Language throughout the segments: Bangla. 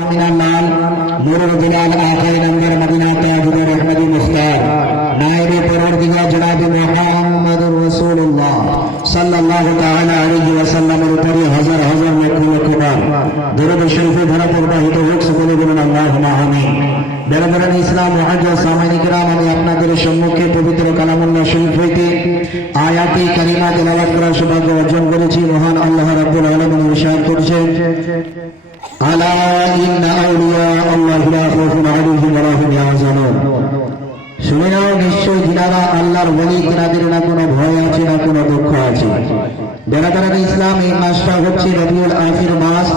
लाल नूरुल जलाल आखिरी नंबर मदीना ताजुद्दीन अहमदी मुख्तार नायब परवरदिगार जनाब मुहम्मदुर रसूलुल्लाह सल्लल्लाहु ताला अलैहि वसल्लम पर हजार हजार लक्ष बार दरूद शरीफ भरा प्रवाहित হোক সকলে বলুন আল্লাহুম্মা আমিন। বেরাদারান ইসলাম মুআজ্জাজ সামাইন কিরাম, আমি আপনাদের সম্মুখে পবিত্র কালামুল্লাহ শরীফ হইতে আয়াতে কারিমা তেলাওয়াত করার সৌভাগ্য অর্জন করেছি। মহান আল্লাহ রাব্বুল আলামিন ইরশাদ করেছেন, আলা ইন্না আউলিয়া আল্লাহি লা খাউফুন আলাইহিম ওয়া লা হুম ইয়াহজানুন। শুনে নাও, নিশ্চয় যিনারা আল্লাহর ওলি তিনাদের না কোনো ভয় আছে না কোনো দুঃখ আছে। বেরাদারান ইসলাম, এই মাসটা হচ্ছে রবিউল আখির মাস।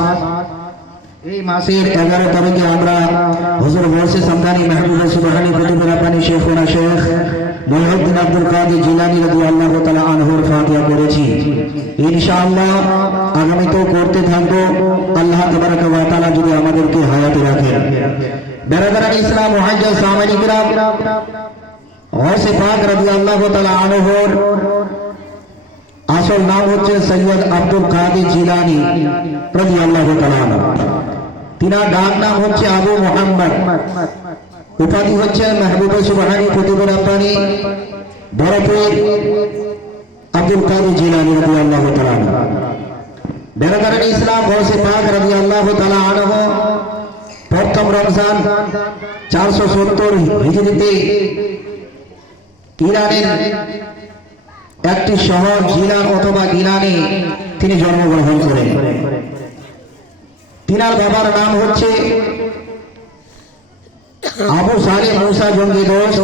এই মাসের 11 তারিখে আমরা হুজুর গৌসে সামদানি মাহবুব সুবহানী কুতুবুল রাব্বানী শেখুনা শেখ মুহিউদ্দিন আব্দুল কাদের জিলানী রাদিয়াল্লাহু তাআলা আনহুর ফাতিহা করেছি। ইনশাআল্লাহ আগামীতেও করতে থাকবো, আল্লাহ তাবারাকা ওয়া তাআলা যদি আমাদেরকে হায়াতে রাখেন। বেরাদারান ইসলাম মুআজ্জাজ সামাইন কিরাম, গৌসে পাক রাদিয়াল্লাহু তাআলা আনহুর আসল নাম হচ্ছে সৈয়দ আব্দুল কাদের জিলানী রাদিয়াল্লাহু তাআলা আনহু। তিনার ডাক নাম হচ্ছে আবু মুহাম্মদ, উপাধি হচ্ছে মাহবুব সুবহানী কুতুবুর রাব্বানী বড়পীর আব্দুল কাদের জিলানী রাদিয়াল্লাহু তাআলা আনহু। বেরাদারান ইসলাম, গৌসে পাক রাদিয়াল্লাহু তাআলা আনহু প্রথম রমজান 470 হিজরিতে ইরানের একটি শহর জিলান অথবা গিলানে তিনি জন্মগ্রহণ করেন। তিনার বাবার নাম হচ্ছে আবু সালেহ মুসা জঙ্গি দোষ,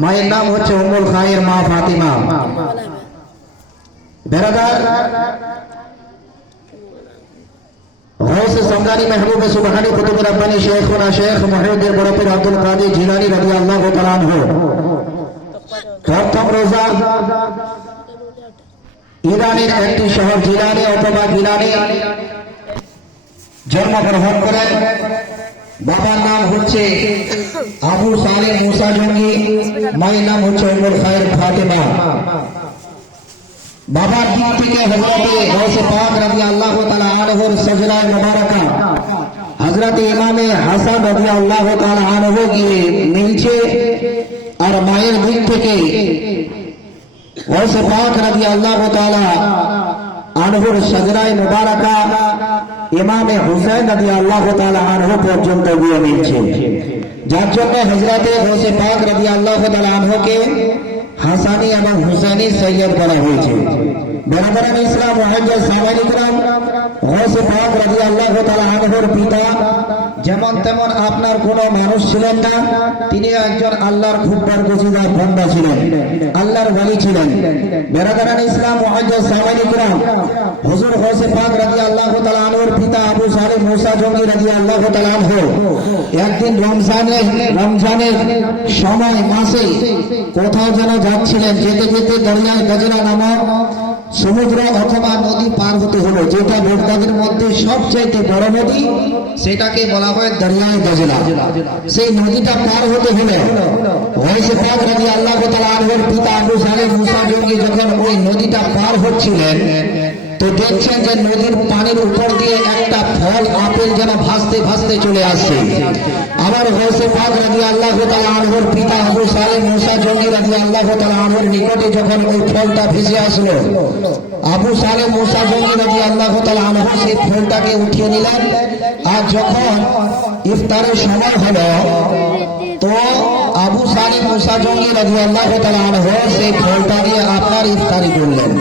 মায়ের নাম হচ্ছে উম্মুল খায়ের মা ফাতিমা। বেরাদার গৌসে সামদানি মাহবুব সুবহানী কুতুবুর রাব্বানী শেখুনা শেখ মুহিউদ্দিন বড়পীর আব্দুল কাদের জিলানী রাদিয়াল্লাহু তাআলা আনহু প্রথম রোজা ইরানের একটি শহর জিলানে অথবা গিলানে জন্মগ্রহণ করেন। বাবার নাম হচ্ছে আবু সালেহ মুসা জঙ্গি, মায়ের নাম হচ্ছে উম্মুল খায়ের ফাতিমা। বাবার দিক থেকে হযরতে গৌসে পাক রাদিয়াল্লাহু তাআলা আনহুর সাজদায়ে মুবারাকা হযরতে ইমামে হাসান রাদিয়াল্লাহু তাআলা আনহু গিয়ে মিলছে, আর মায়ের দিক থেকে গৌসে পাক রাদিয়াল্লাহু তাআলা আনহুর সাজদায়ে মুবারাকা ইমামে হুসাইন রাদিয়াল্লাহু তাআলা আনহু পর্যন্ত গিয়ে মিলছে, যার জন্য হযরতে গৌসে পাক রাদিয়াল্লাহু তাআলা আনহুকে হাসানি এবং হুসাইনি সৈয়দ বলা হয়েছে। বেরাদারান ইসলাম মুআজ্জাজ সামাইন কিরাম, গৌসে পাক রাদিয়াল্লাহু তাআলা আনহুর পিতা যেমন তেমন আপনার কোন মানুষ ছিলেন না, তিনি একজন আল্লাহর খুব বরকতিদার বান্দা ছিলেন, আল্লাহর ওলি ছিলেন। বেরাদারান ইসলাম মুআজ্জাজ সামাইন কিরাম, হুজুর গৌসে পাক রাদিয়াল্লাহু তাআলা আনহুর পিতা আবু সালেহ মুসা জঙ্গি রাদিয়াল্লাহু তাআলা আনহু একদিন রমজানের সময় মাসে কোথাও যেন যাচ্ছিলেন, যেতে যেতে দরিয়ায় দজলা নামক সমুদ্র অথবা নদী পার হতে হলো, যেটা বাগদাদের মধ্যে সবচেয়ে বড় নদী, সেটাকে বলা হয় দরিয়ায় দজলা। সেই নদীটা পার হতে হলো গৌসে পাক রাদিয়াল্লাহু তাআলা আনহুর পিতা আবু সালেহ মুসা জঙ্গি যখন ওই নদীটা পার হচ্ছিলেন, তো দেখছেন যে নদীর পানির উপর দিয়ে একটা ফল আপেল যেন ভাসতে ভাসতে চলে আসছে। আবার গৌসে পাক রাদিয়াল্লাহু তাআলা আনহুর পিতা আবু সালেহ মুসা জঙ্গি রাদিয়াল্লাহু তাআলা আনহুর নিকটে যখন ওই ফলটা ভেসে আসলো, আবু সালেহ মুসা জঙ্গি রাদিয়াল্লাহু তাআলা আনহু সেই ফলটাকে উঠিয়ে নিলেন। আর যখন ইফতারের সময় হলো, তো আবু সালেহ মুসা জঙ্গি রাদিয়াল্লাহু তাআলা আনহু সেই ফলটা দিয়ে আপনার ইফতারি করলেন।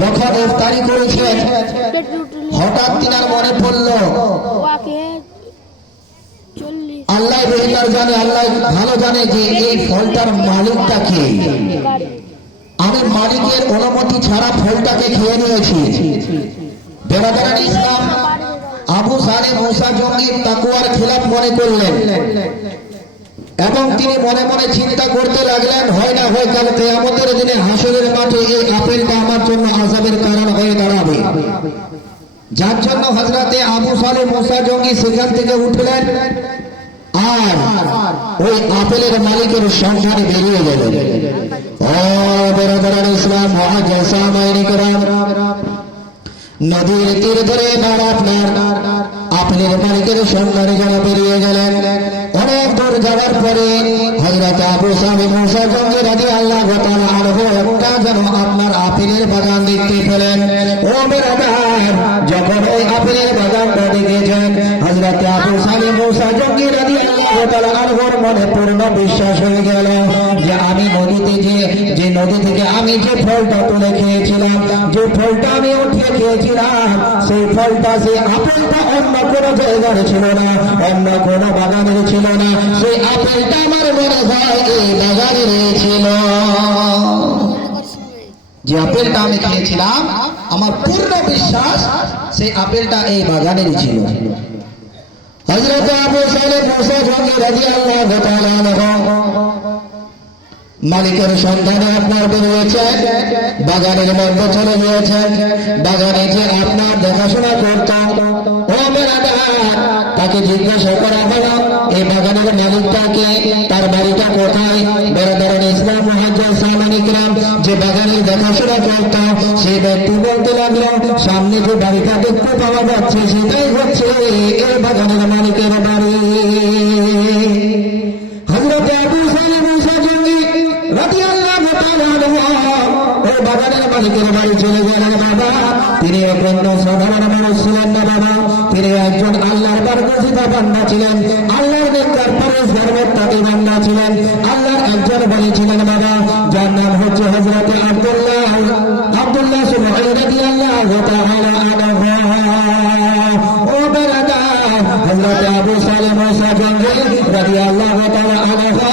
যখন ইফতারি করেছেন, হঠাৎ তিনার মনে পড়ল, আল্লাহ বেহতার জানে, আল্লাহ ভালো জানে যে এই ফলটার মালিকটা কে। আমি মালিকের অনুমতি ছাড়া ফলটাকে খেয়ে নিয়েছি। বেরাদারান ইসলাম, আবু সালেহ মুসা জঙ্গি তাকওয়ার খিলাফ মনে করলেন এবং তিনি মনে মনে চিন্তা করতে লাগলেন, হয় না হয় কাল কিয়ামতের দিনে হাসরের মাঠে এই আপেলটা আমার জন্য আযাবের কারণ হয়ে দাঁড়াবে। যার জন্য হযরতে আবু সালেহ মুসা জঙ্গি সেখান থেকে উঠলেন আর ওই আপেলের মালিকের সন্ধানে বেরিয়ে গেলেন। ও বেরাদারান ইসলাম মুআজ্জাজ সামাইন কিরাম, নদীর তীর ধরে আপনার আপেলের মালিকের সন্ধানে যারা বেরিয়ে গেলেন। অনেক দূর যাওয়ার পরে হযরত আবু সালেম মুসা জঙ্গি রাদিয়াল্লাহু তাআলা আনহু একটা যেন আপনার আপেলের বাগান দেখতে পেলেন। ও বেরাদার, যখন ওই আপেলের বাগানটা দেখেছেন হযরত আবু সালেম মুসা জঙ্গি রাদিয়াল্লাহু তাআলা আনহুর মনে পূর্ণ বিশ্বাস হয়ে গেল যে আমি নদীতে যে নদী থেকে আমি যে ফলটা তুলে খেয়েছিলাম, যে ফলটা আমি উঠিয়ে খেয়েছিলাম, সেই ফলটা সেই আপেলটা অন্য কোনো জায়গার ছিল না, অন্য কোনো বাগানের ছিল না, সেই আপেলটা আমার মনে হয় এই বাগানের ছিল। যে আপেলটা আমি খেয়েছিলাম আমার পূর্ণ বিশ্বাস সেই আপেলটা এই বাগানেরই ছিল। হযরত আবু সালেম মুসা জঙ্গি রাদিয়াল্লাহু তাআলা আনহু মালিকের সন্ধানে আপনার বেরিয়েছেন, বাগানের মধ্যে চলে গিয়েছেন। বাগানে যে আপনার দেখাশোনা করতাম, ও বেরাদার, তাকে জিজ্ঞাসা করা হলো এই বাগানের মালিকটাকে, তার বাড়িটা কোথায়? বেরাদার ইসলাম মুহাজ্জির সাহাবায়ে কিরাম যে বাগানের দেখাশোনা করতাম সেই ব্যক্তি বলতে লাগলো, সামনে যে বাড়িটা দেখতে পাওয়া যাচ্ছে সেটাই হচ্ছে এই বাগানের মালিকের বাড়ি। হযরত আবু সালেম মুসা জঙ্গি রাদিয়াল্লাহু তাআলা আনহু ওই বাগানের মালিকের বাড়ি চলে গেলেন। বাবা, তিনি কোনো সাধারণ মানুষ ছিলেন না বাবা, তিনি একজন আল্লাহর বরকতিতা বান্দা ছিলেন, আল্লাহর নেককার পরহেজগার মুত্তাকি বান্দা ছিলেন, আল্লাহর একজন বলি ছিলেন বাবা, যার নাম হচ্ছে হযরত আব্দুল্লাহ সুবহান রাদিয়াল্লাহু তাআলা আনহু। ও বেরাদার, হযরত আবু সালেম মুসা জঙ্গি রাদিয়াল্লাহু তাআলা আনহু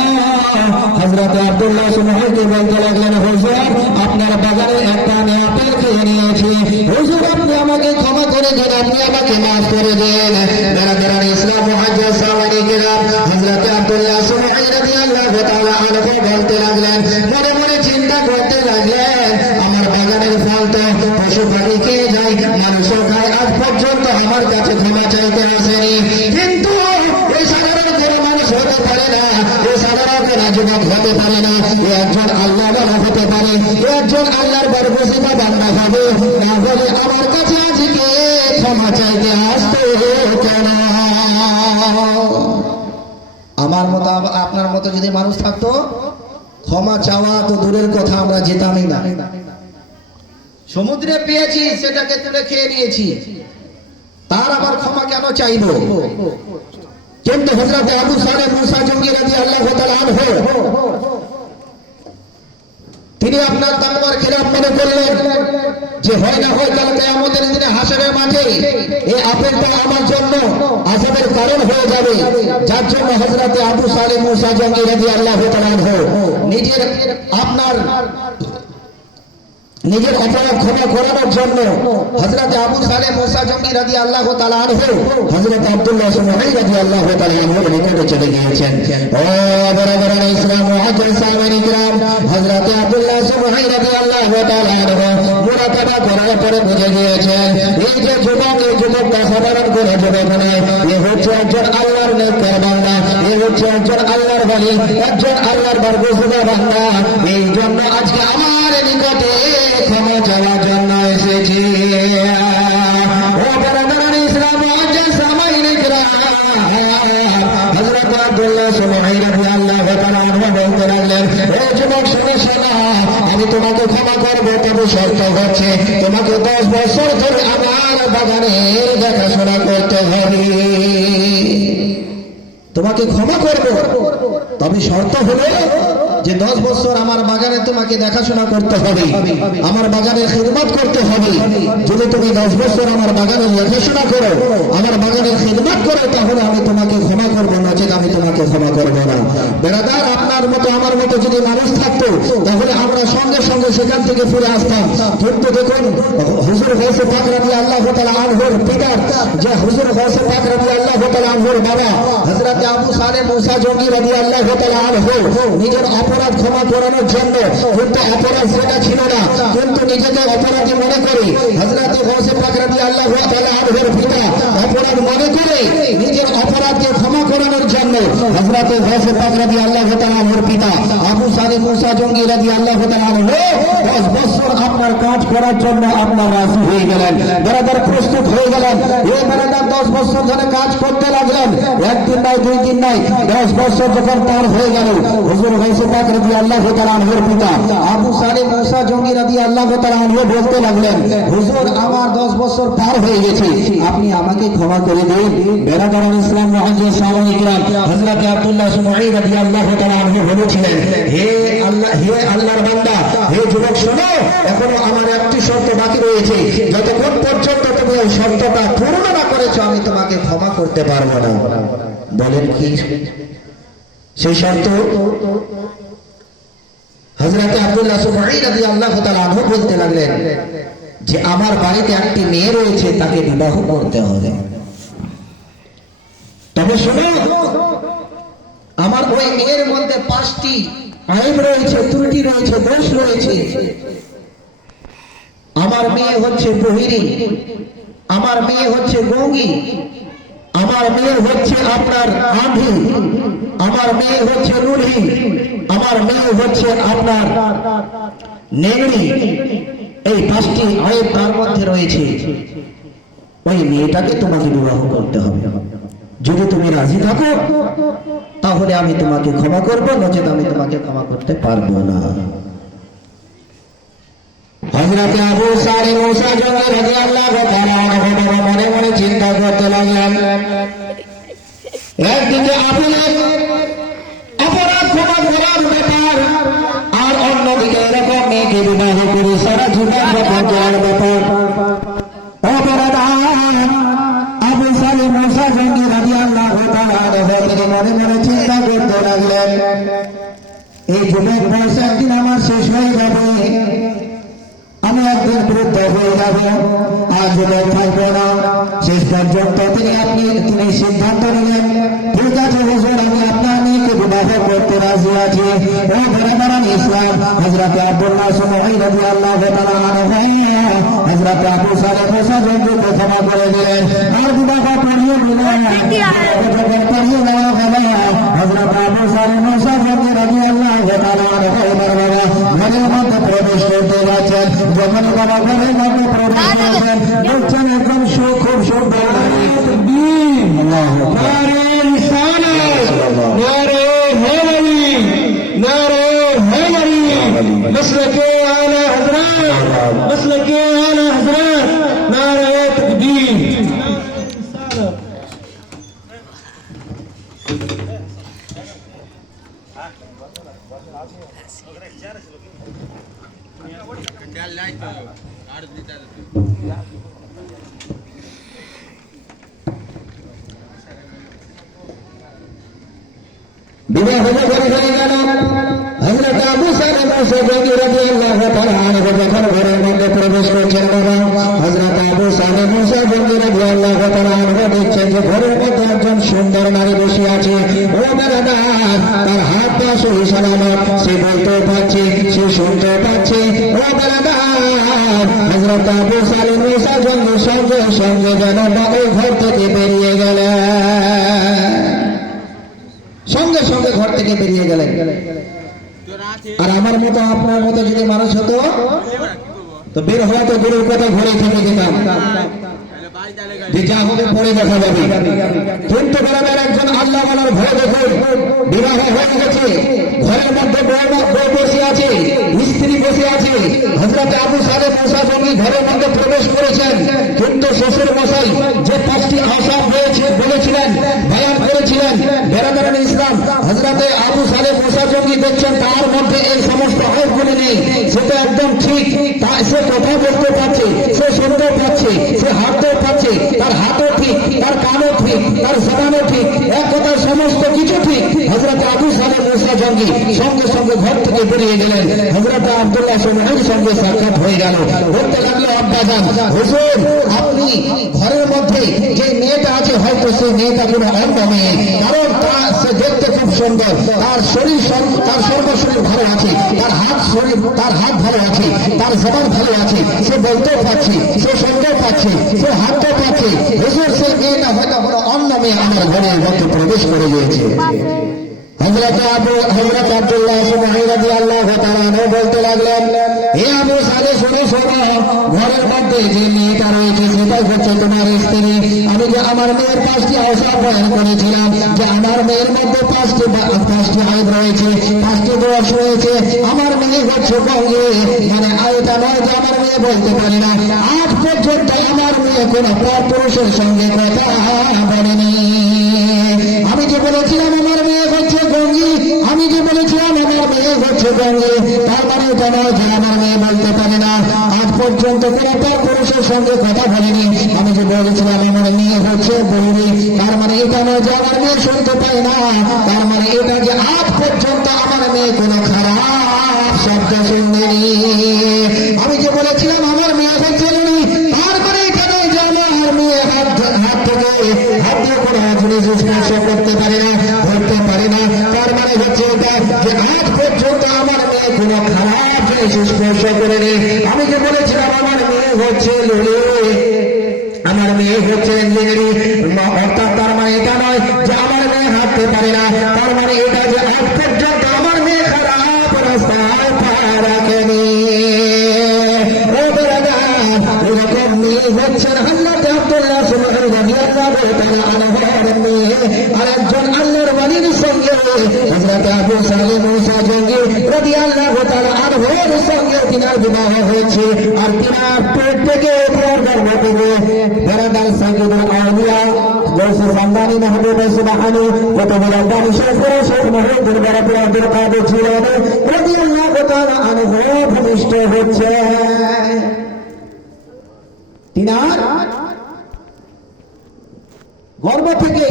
হযরত আব্দুল্লাহ সুবহানকে বলতে লাগলেন, হুজুর, আপনার বাগানে একটা আমি আপেল খেয়ে নিয়েছি, হুজুর আপনি আমাকে ক্ষমা করে দিন, আপনি আমাকে মাফ করে দিন। বেরাদার ইসলাম মুহাজ্জির সাহাবায়ে কিরাম হযরত আব্দুল্লাহ সুবহান রাদিয়াল্লাহু তাআলা আনহু বলতে লাগলেন, মনে মনে চিন্তা করতে লাগলেন, আমার বাগানের ফল তো পশু পাখি খেয়ে যায়, মানুষও খায়, আজ পর্যন্ত আমার কাছে ক্ষমা চাইতে আসেনি, কিন্তু এই সাধারণ কোনো মানুষ হতে পারে না, এই সাধারণ কোনো যুবক হতে পারে না, একজন আল্লাহ বালা হতে পারে, একজন আল্লাহর বরকতিতা বান্দা হবে, না বলে আমার কাছে আজকে ক্ষমা চাইতে আসতে কেন? আমার মতো আপনার মতো যদি মানুষ থাকতো, ক্ষমা চাওয়া তো দূরের কথা, আমরা যেতামই না। সমুদ্রে পেয়েছি, সেটাকে তুলে খেয়ে নিয়েছি, তার আবার ক্ষমা কেন চাইব? কিন্তু হযরত আবু সালেম মুসা জঙ্গি রাদিয়াল্লাহু তাআলা আনহু তিনি আপনার তাকওয়ার খেলাফ মনে করলেন যে হয় না হয় কাল কিয়ামতের দিনে হাসরের মাঠে এই আপেলটা আমার জন্য আযাবের কারণ হয়ে যাবে, যার জন্য হযরত আবু সালেম মুসা জঙ্গি রাদিয়াল্লাহু তাআলা আনহু নিজের অপরাধ ক্ষমা করানোর জন্য হযরত আবু সালেম মুসা জঙ্গি রাদিয়াল্লাহু তাআলা আনহু হযরত আব্দুল্লাহ সুবহান রাদিয়াল্লাহু তাআলা আনহুর নিকটে চলে গিয়েছেন। ও বরাবর ইসলাম মুহাজ্জির সাহাবায়ে কিরাম হযরত আব্দুল্লাহ সুবহান রাদিয়াল্লাহু তাআলা আনহু মুরাকাবা করার পরে বুঝে গিয়েছেন এই যে যুবকটা সাধারণ করে যুবক নয়, এ হচ্ছে একজন আল্লাহর নেককার বান্দা, এ হচ্ছে একজন আল্লাহর ওলি, একজন আল্লাহর বরকতিতা বান্দা। এই জন্য আজকে আমার নিকটে ক্ষমা চাওয়ার জন্য এসেছি। ও বেরাদার ইসলাম মুহাজ্জির সাহাবায়ে কিরাম হযরত আব্দুল্লাহ সুবহান রাদিয়াল্লাহু তাআলা আনহু বলতে লাগলেন, ও যুবক শুনে শোনো, আমি তোমাকে ক্ষমা করব, তবে শর্ত হচ্ছে তোমাকে 10 বছর ধরে আমার বাগানের দেখাশোনা করতে হবে। তোমাকে ক্ষমা করব, তবে শর্ত হলো যে 10 বছর আমার বাগানে তোমাকে দেখাশোনা করতে হবে, আমার বাগানের খিদমত করতে হবে। যদি তুমি 10 বছর আমার বাগানের দেখাশোনা করো, আমার বাগানের খিদমত করো, তাহলে আমি তোমাকে ক্ষমা করবো, নচেত আমি তোমাকে ক্ষমা করবো না। বেরাদার, আপনার মতো আমার মতো যদি মানুষ থাকতো তাহলে আমরা সঙ্গে সঙ্গে সেখান থেকে ফিরে আসতাম। কিন্তু দেখুন, হুজুর গাউসে পাক রাদিয়াল্লাহু তাআলা আনহুর পিতার যে হুজুর গাউসে পাক রাদিয়াল্লাহু তাআলা আনহুর বাবা হযরত আবু সালেম মুসা জঙ্গি রাদিয়াল্লাহু তাআলা আনহু নিজের অপরাধ ক্ষমা করানোর জন্য, কিন্তু অপরাধ সেটা ছিল না, কিন্তু নিজেকে অপরাধী মনে করে হযরত গাউসে পাক রাদিয়াল্লাহু তাআলা আনহুর পিতা অপরাধ মনে করে নিজের অপরাধকে ক্ষমা করানোর জন্য হযরত গাউসে পাক রাদিয়াল্লাহু তাআলা আনহুর পিতা আবু সালে মুসা জঙ্গি রাদিয়াল্লাহু তাআলা আনহু 10 বছর আপনার কাজ করার জন্য আপনার রাজি হয়ে গেলেন, বেরাদার প্রস্তুত হয়ে গেলেন। এই বেরাদার 10 বছর ধরে কাজ করতে লাগলেন, একদিন নয় 2 দিন নয়, 10 বছর যখন পার হয়ে গেল, হুজুর গাউসে পাক রাদিয়াল্লাহু তাআলা আনহুর পিতা আবু সালে মুসা জঙ্গি রাদিয়াল্লাহু তাআলা আনহু বলতে লাগলেন, হুজুর আমার 10 বছর পার হয়ে গেছে, আপনি আমাকে ক্ষমা করে দিন। বেরাদার ইসলাম মুআজ্জিজ সাহাবায়ে কিরাম হযরত আব্দুল্লাহ সুমাঈ রাদিয়াল্লাহু তাআলা আনহু বলেছিলেন, হে আল্লাহর বান্দা, হে যুবক শোনো, এখনো আমার একটি শর্ত বাকি রয়েছে, যতক্ষণ পর্যন্ত তুমি ওই শর্তটা পূর্ণ না করেছো আমি তোমাকে ক্ষমা করতে পারবো না। বলেন কি সেই শর্ত? হযরত আব্দুল্লাহ সুমাঈ রাদিয়াল্লাহু তাআলা আনহু বলতে লাগলেন যে আমার বাড়িতে একটি মেয়ে রয়েছে, তাকে বিবাহ করতে হবে। তবে শোনো, আমার ওই মেয়ের মধ্যে 5টি আইব রয়েছে, ত্রুটি রয়েছে, দোষ রয়েছে। আমার মেয়ে হচ্ছে বহিরি, আমার মেয়ে হচ্ছে গঙ্গি, আমার মেয়ে হচ্ছে আপনার আঁধি, আমার মেয়ে হচ্ছে রুড়ি, আমার মেয়ে হচ্ছে আপনার নেংড়ি। এই 5টি আইব তার মধ্যে রয়েছে। ওই মেয়েটাকে তোমাকে বিবাহ করতে হবে। যদি তুমি রাজি থাকো তাহলে আমি তোমাকে ক্ষমা করব, নচেত আমি তোমাকে ক্ষমা করতে পারবো না। হযরত আবু সালে মুসা জঙ্গি রাদিয়াল্লাহু তাআলা আনহু মনে মনে চিন্তা করতে লাগলেন, একদিকে আপনের অপরাধ ক্ষমা করার ব্যাপার, আর অন্যদিকে এরকম মেয়েকে বিবাহ করে সারা জীবন যাপন করার ব্যাপার। আবু সালে মুসা জঙ্গি রাদিয়াল্লাহু তাআলা আনহু তিনি মনে মনে চিন্তা করতে লাগলেন, এই যুবক বয়স একদিন আমার শেষ হয়ে যাবে, আমি একদিন বৃদ্ধ হয়ে যাব, আর যুবক থাকবো না। শেষ পর্যন্ত তিনি সিদ্ধান্ত নিলেন, ঠিক আছে হুজুর, আমি আপনার মেয়েকে বিবাহ করতে রাজি আছি। ও বেরাদারান ইসলাম, হযরত আব্দুল্লাহ সুমাঈ রাদিয়াল্লাহু তাআলা আনহু হযরত আবু সালে মুসা জঙ্গিকে ক্ষমা করে দিলেন, আর বিবাহ করিয়ে দিলেন। যখন করিয়ে দেওয়া হলো, হযরত আবু সালে মুসা জঙ্গি রাদিয়াল্লাহু তাআলা আনহু ঘরের মধ্যে প্রবেশ করতে যাচ্ছেন। যখন বাবা ঘরের মধ্যে প্রবেশ করছেন, দেখছেন একদম খুব সুন্দর مسلكي على حضرات، مسلكي على حضرات، نعرة تكبير। বিবাহ করে হয়ে গেল। হযরত আবু সালে মুসা জঙ্গি রাদিয়াল্লাহু তাআলা আনহু যখন ঘরের মধ্যে প্রবেশ করছেন, বাবা হযরত আবু সালে মুসা জঙ্গি রাদিয়াল্লাহু তাআলা আনহু দেখছেন যে ঘরের মধ্যে একজন সুন্দর নারী বসে আছে। ও বেরাদার, তার হাত পা সহি সালামত, সে বলতে পারছে, সে শুনতে পাচ্ছে। ও বেরাদার, হযরত আবু সালে মুসা জঙ্গি সঙ্গে সঙ্গে যেন ওই ঘর থেকে বেরিয়ে গেলেন, সঙ্গে সঙ্গে ঘর থেকে বেরিয়ে গেলেন। আর আমার মতো আপনার মতো যদি মানুষ হতো তো বের হওয়া তো দূরের কথা, ঘরে থেকে যেতাম, যে যা হবে পরে দেখা যাবে। কিন্তু বেরাদার একজন আল্লাহ ওয়ালার ঘরে দেখুন, বিবাহ হয়ে গেছে, ঘরের মধ্যে বউ বসে আছে, স্ত্রী বসে আছে। হযরত আবু সালে মুসা জঙ্গি ঘরের মধ্যে প্রবেশ করেছেন, কিন্তু শ্বশুর মশাই যে 5টি আসাম বলেছিলেন, বয়ান করেছিলেন, বেরাদারান ইসলাম, হযরত আবু সালে মুসা জঙ্গি দেখছেন তার মধ্যে এই সমস্ত আইবগুলি নেই। সেটা একদম ঠিক, সে কথা বলতে পারছে, সে শুনতে পাচ্ছে, সে হাঁটতেও পারছে, তার হাতও ঠিক, তার কানও ঠিক, তার জবানও ঠিক, এক কথায় সমস্ত কিছু ঠিক। হযরত আবু সালে মুসা জঙ্গি সঙ্গে সঙ্গে ঘর থেকে বেরিয়ে গেলেন। হযরত আব্দুল্লাহ সুমাঈর সঙ্গে সাক্ষাৎ হয়ে গেল। বলতে লাগলো, আব্বাজান হুজুর, আপনি ঘরের মধ্যে যে মেয়েটা আছে, হয়তো সেই মেয়েটা কোনো অন্য মেয়ে, কারণ সে দেখতে খুব সুন্দর, তার শরীর, তার সর্বশরীর ভালো আছে, তার হাত ভালো আছে, তার জবান ভালো আছে, সে বলতেও পারছে, সে শুনতেও পাচ্ছে, সে হাঁটতেও পারছে। হুজুর, সেই মেয়েটা হয়তো কোনো অন্য মেয়ে আমার ঘরের মধ্যে প্রবেশ করে গিয়েছে। হযরত আব্দুল্লাহ সুবহানী রাদিয়াল্লাহু তাআলা আনহু বলতে লাগলেন, হে আবু সালে শুনে শোনো, ঘরের মধ্যে যে মেয়েটা রয়েছে সেটাই হচ্ছে তোমার স্ত্রী। আমি যে আমার মেয়ের 5টি আওসাফ বয়ান করেছিলাম যে আমার মেয়ের মধ্যে 5টি আইব রয়েছে, 5টি দোষ রয়েছে। আমার মেয়ে হচ্ছে গঙ্গে, মানে এটা নয় যে আমার মেয়ে বলতে পারে না। আজ পর্যন্ত আমার মেয়ে কোন পরপুরুষের সঙ্গে কথা বলেনি। আমি যে বলেছিলাম আমার মেয়ে হচ্ছে গঙ্গি, আমি যে বলেছিলাম আমার মেয়ে হচ্ছে গঙ্গি, তার মানে এটা নয় যে আমার মেয়ে বলতে পারে না। আজ পর্যন্ত কোন পরপুরুষের সঙ্গে কথা বলেনি। আমি যে বলেছিলাম আমার মেয়ে হচ্ছে গৌরী, তার মানে এটা নয় যে আমার মেয়ে শুনতে পায় না। তার মানে এটা যে আজ পর্যন্ত আমার মেয়ে কোন খারাপ শব্দ শুনেনি। আমি যে বলেছিলাম আমার মেয়ে হচ্ছে গৌরী, তার মানে এটা নয় যে আমার মেয়ে হাত দিয়ে কোনো জিনিস স্পর্শ করতে পারে না, ধরতে পারে না। তার মানে হচ্ছে এটা যে আজ পর্যন্ত আমার মেয়ে কোনো খারাপ জিনিস স্পর্শ করেনি। আমি যে বলেছিলাম আমার মেয়ে হচ্ছে লুলি, আমার মেয়ে হচ্ছে ইঞ্জিনিয়ারি, অর্থাৎ তার মানে এটা নয় যে আমার মেয়ে হাঁটতে পারে না। তার মানে এটা যে আজ পর্যন্ত আমার মেয়ে খারাপ রাস্তায় পা রাখেনি। এরকম মেয়ে হচ্ছেন হযরত আব্দুল্লাহ সুবহানী রাদিয়াল্লাহু তাআলা আনহুর মেয়ে। আর একজন আল্লাহর ওয়ালির সঙ্গে হযরত আবু সালে মুসা জঙ্গি রাদিয়াল্লাহু তাআলা আনহুর সঙ্গে তিনার বিবাহ হয়েছে। আর তিনার পেট থেকে গর্ভ থেকে বেরাদার সাইয়্যিদুল আউলিয়া গৌসুল বান্দানী মাহবুব সুবহানী কুতুবুল আলবানী শেখ মুহিউদ্দিন বারাপুর আব্দুল কাদের জিলানী রাদিয়াল্লাহু তাআলা আনহু ভূমিষ্ঠ হচ্ছে। তিনার গর্ভ থেকে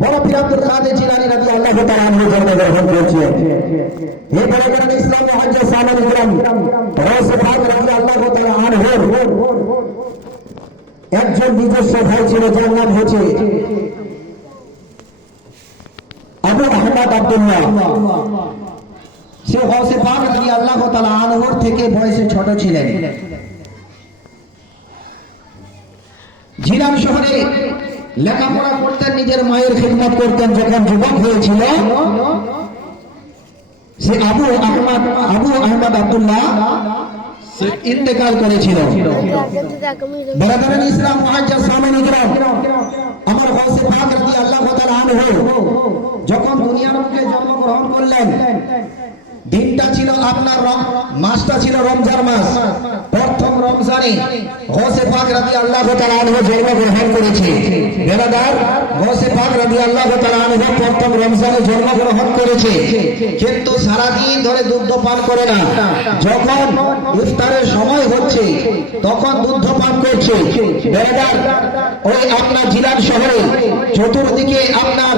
বড় পীর আব্দুল কাদের জিলানী রাদিয়াল্লাহু তাআলা আনহু জন্মগ্রহণ করেছেন। এরপরে বলেন ইসলাম মুহাজ্জিস সামানী ইকরাম গৌসে পাক রাদিয়াল্লাহু তাআলা আনহুর একজন নিজস্ব ভাই ছিল, যার নাম হচ্ছে আবু আহমদ আব্দুল্লাহ। সে গৌসে পাক রাদিয়াল্লাহু তাআলা আনহুর থেকে বয়সে ছোট ছিলেন। জিলান শহরে লেখাপড়া করতেন, নিজের মায়ের খিদমত করতেন। যখন যুবক হয়েছিল সে আবু আহমদ আব্দুল্লাহ ইন্তেকাল করেছিল। বেরাদারান ইসলাম মুহাজ্জিস সামানী ইকরাম, আমার গৌসে পাক রাদিয়াল্লাহু তাআলা আনহু যখন দুনিয়ার মুখে জন্মগ্রহণ করলেন, দিনটা ছিল আপনার মাসটা ছিল রমজান মাস। প্রথম রমজানে গৌসে পাক রাদিয়াল্লাহু তাআলা আনহু জন্মগ্রহণ করেছে। বেরাদার গৌসে পাক রাদিয়াল্লাহু তাআলা আনহু প্রথম রমজানে জন্মগ্রহণ করেছে, কিন্তু সারা দিন ধরে দুধ পান করে না। যখন ইফতারের সময় হচ্ছে তখন দুধ পান করছে। বেরাদার ওই আপনার জিলান শহরে চতুর্দিকে আপনার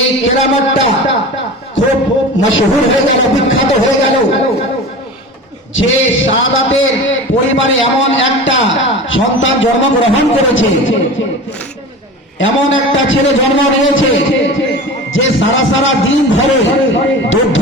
এই কেরামতটা খুব মশহুর হয়ে গেল, বিখ্যাত হয়ে গেল যে সাদাতের পরিবারে এমন একটা সন্তান জন্মগ্রহণ করেছে, এমন একটা ছেলে জন্ম নিয়েছে যে সারা দিন ধরে দুধ